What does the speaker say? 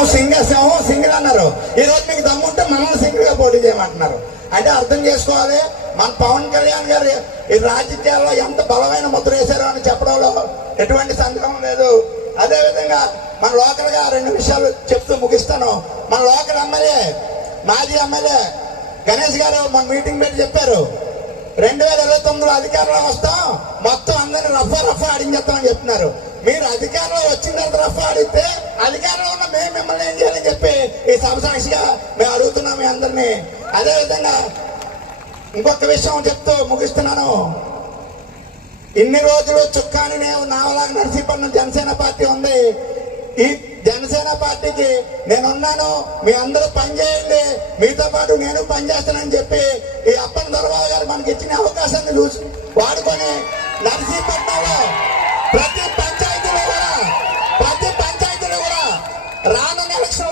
మేము సింగిల్ అన్నారు. ఈ రోజు మీకు దమ్ముంటే మనల్ని సింగిల్ గా పోటీ చేయమంటున్నారు. అంటే అర్థం చేసుకోవాలి, మన పవన్ కళ్యాణ్ గారు ఈ రాజకీయాల్లో ఎంత బలమైన ముద్ర వేశారో అని చెప్పడంలో ఎటువంటి సందేహం లేదు. అదేవిధంగా మన లోకల్ గా 2 విషయాలు చెప్తూ ముగిస్తాను. మన లోకల్ ఎమ్మెల్యే, మాజీ ఎమ్మెల్యే గణేష్ గారు మన మీటింగ్ పెట్టి చెప్పారు, 2029లో అధికారంలో వస్తాం, మొత్తం అందరినీ రఫా అడిగేస్తామని చెప్తున్నారు. మీరు అధికారంలో వచ్చిన తర్వాత రఫా అడిగితే అధికారంలో ఉన్న మేము మిమ్మల్ని ఏం చేయాలని చెప్పి ఈ సభ సాక్షిగా మేము అడుగుతున్నాం మీ అందరినీ. అదేవిధంగా ఇంకొక విషయం చెప్తూ ముగిస్తున్నాను. ఇన్ని రోజులు చుక్కాని నేను నావలాగా నరసీపట్నం జనసేన పార్టీ ఉంది. ఈ జనసేన పార్టీకి నేనున్నాను, మీ అందరూ పనిచేయండి, మీతో పాటు నేను పనిచేస్తానని చెప్పి ఈ అప్పన దొరబాబు గారు మనకి ఇచ్చిన అవకాశాన్ని చూసి వాడుకొని నరసీపట్నంలో ప్రతి పంచాయతీలో కూడా రానున్న ఎలక్షన్